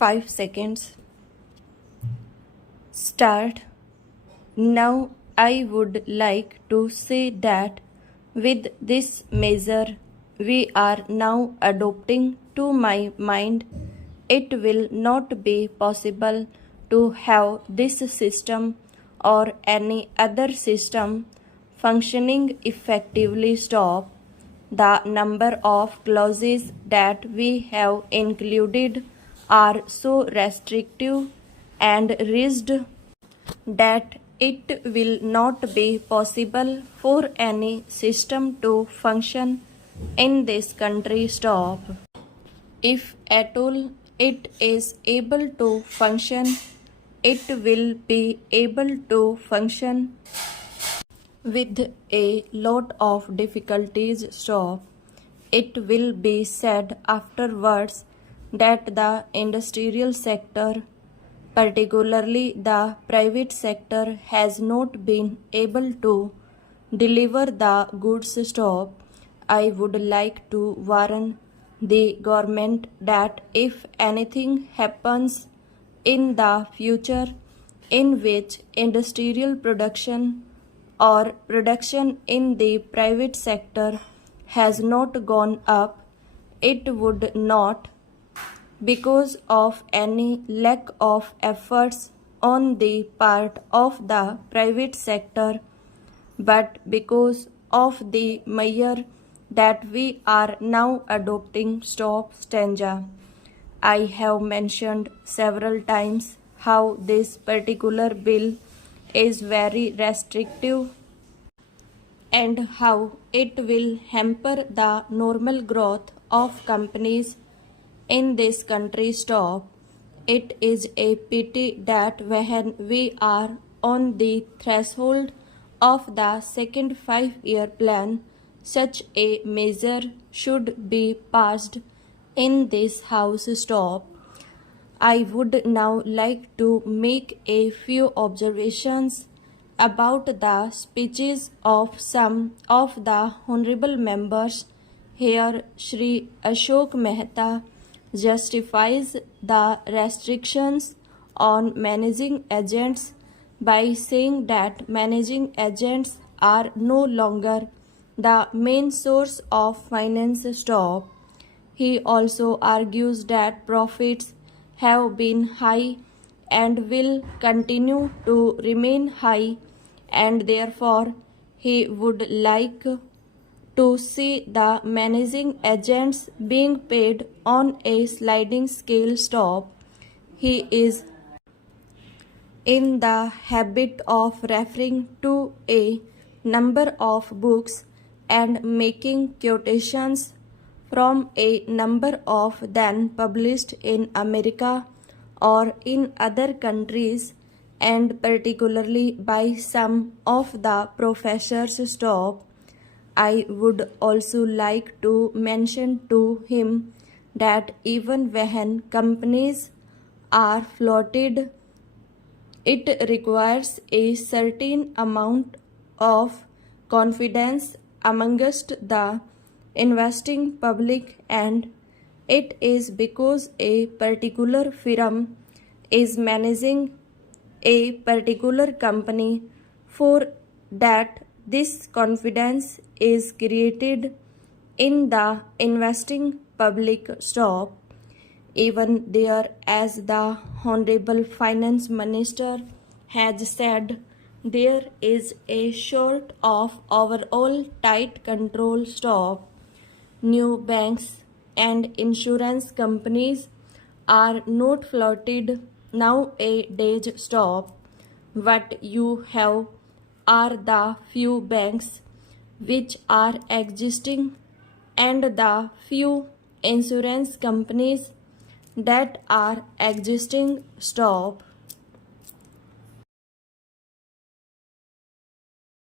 5 seconds. Start. Now I would like to say that with this measure we are now adopting, to my mind, it will not be possible to have this system or any other system functioning effectively. Stop. The number of clauses that we have included are so restrictive and rigid that it will not be possible for any system to function in this country. Stop. If at all it is able to function, it will be able to function with a lot of difficulties. Stop. It will be said afterwards that the industrial sector, particularly the private sector, has not been able to deliver the goods. Stop. I would like to warn the government that if anything happens in the future in which industrial production or production in the private sector has not gone up, it would not because of any lack of efforts on the part of the private sector, but because of the measure that we are now adopting. Stop. Stanza. I have mentioned several times how this particular bill is very restrictive and how it will hamper the normal growth of companies in this country. Stop. It is a pity that when we are on the threshold of the second 5-year plan, such a measure should be passed in this House. Stop. I would now like to make a few observations about the speeches of some of the honorable members. Here, Shri Ashok Mehta justifies the restrictions on managing agents by saying that managing agents are no longer the main source of finance. Stop. He also argues that profits have been high and will continue to remain high, and therefore he would like to see the managing agents being paid on a sliding scale. Stop. He is in the habit of referring to a number of books and making quotations from a number of them published in America or in other countries, and particularly by some of the professors. Stop. I would also like to mention to him that even when companies are floated, it requires a certain amount of confidence amongst the investing public, and it is because a particular firm is managing a particular company for that this confidence is created in the investing public. Stop. Even there, as the Honorable Finance Minister has said, there is a sort of overall tight control. Stop. New banks and insurance companies are not floated nowadays. Stop. What you have are the few banks which are existing and the few insurance companies that are existing. Stop.